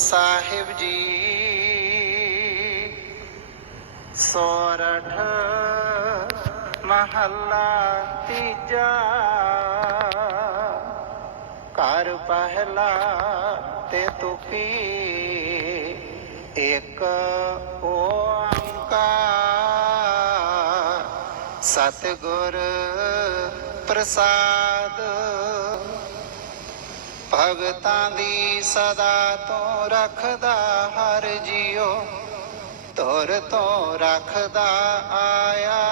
ਸਾਹਿਬ ਜੀ ਸੋਰਠ ਮਹੱਲਾ ਤੀਜਾ ਘਰ ਪਹਿਲਾ ਤੇ ਤੁਕੀ ਇੱਕ ਓੰਕਾਰ। ਸਤਿਗੁਰ ਪ੍ਰਸਾਦ ਭਗਤਾਂ ਦੀ ਸਦਾ ਤੋਂ ਰੱਖਦਾ ਹਰ ਜੀਓ ਤੁਰ ਤੋਂ ਰੱਖਦਾ ਆਇਆ।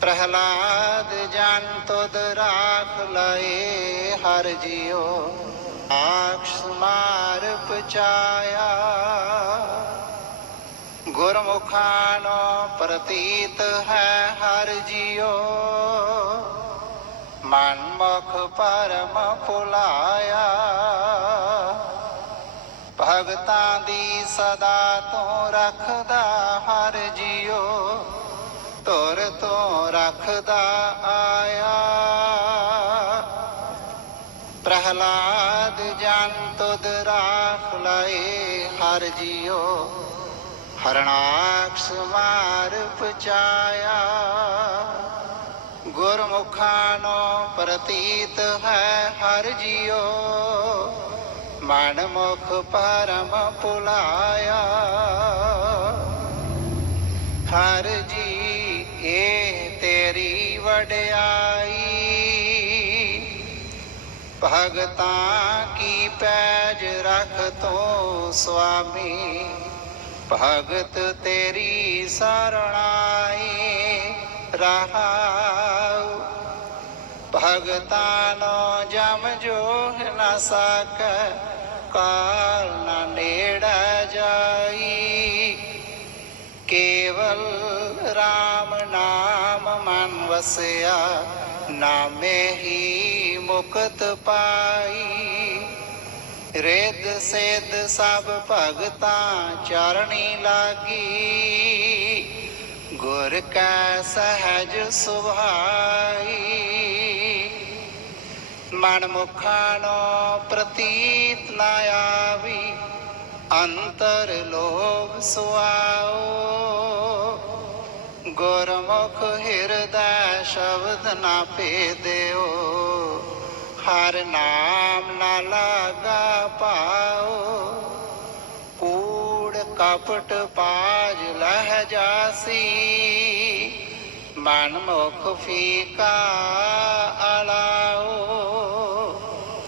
ਪ੍ਰਹਲਾਦ ਜਨ ਤੁਧ ਰਾਖ ਲਏ ਹਰ ਜੀਓ, ਆਖਸ ਮਾਰ ਪਚਾਇਆ ਗੁਰਮੁਖਾਂ ਨੂੰ ਪ੍ਰਤੀਤ ਹੈ ਹਰ ਜੀਓ। ਮਨ ਮੁਖ ਪਰਮ ਫੁਲਾਇਆ। ਭਗਤਾਂ ਦੀ ਸਦਾ ਤੋਂ ਰੱਖਦਾ ਹਰ ਜੀਉ ਤੁਰ ਤੋਂ ਰੱਖਦਾ ਆਇਆ। ਪ੍ਰਹਲਾਦ ਜਨ ਤੁਧ ਰਾਖ ਲਏ ਹਰ ਜੀਉ ਹਰਣਾਕਸ਼ ਮਾਰ ਪਚਾਇਆ ਗੁਰਮੁਖਾਂ ਨੂੰ ਪ੍ਰਤੀਤ ਹੈ, ਹਰ ਜੀਉ ਮਨ ਮੁਖ ਪਰਮ ਪੁਲਾਇਆ ਹਰ ਜੀ ਇਹ ਤੇਰੀ ਵਡਿਆਈ। ਭਗਤਾਂ ਕੀ ਪੈਜ ਰਖ ਤੋ ਸੁਆਮੀ? ਭਗਤ ਤੇਰੀ ਸਰਣਾਈ। ਰਹਾਉ ਭਗਤਾਂ ਨੋ ਜਮ ਜੋਹ ਨ ਸਕੈ ਕਾਲ ਨਾ ਨੇੜਾ ਜਾਈ। ਕੇਵਲ RAM ਨਾਮ ਮਨ ਵਸਿਆ, ਨਾਮੇ ਹੀ ਮੁਕਤ ਪਾਈ। ਰਿੱਧ ਸਿੱਧ ਸਭ ਭਗਤਾਂ ਚਰਣੀ ਲਾਗੀ। ਗੁਰ ਕੈ ਸਹਜ ਸੁਭਾਈ ਮਨ ਨੂੰ ਪ੍ਰਤੀਤ ਨਾ ਆਵੀ, ਅੰਤਰ ਲੋਭ ਸੁਆਓ। ਗੁਰਮੁਖ ਹਿਰਦੈ ਸ਼ਬਦ ਨਾ ਭੇਦਿਓ, ਹਰ ਨਾਮ ਨਾ ਲਾਗਾ ਪਾਓ। ਕੂੜ ਕਪਟ ਪਾਜ ਲਹਿ ਜਾਸੀ ਮਨ ਮੁਖ ਫੀਕਾ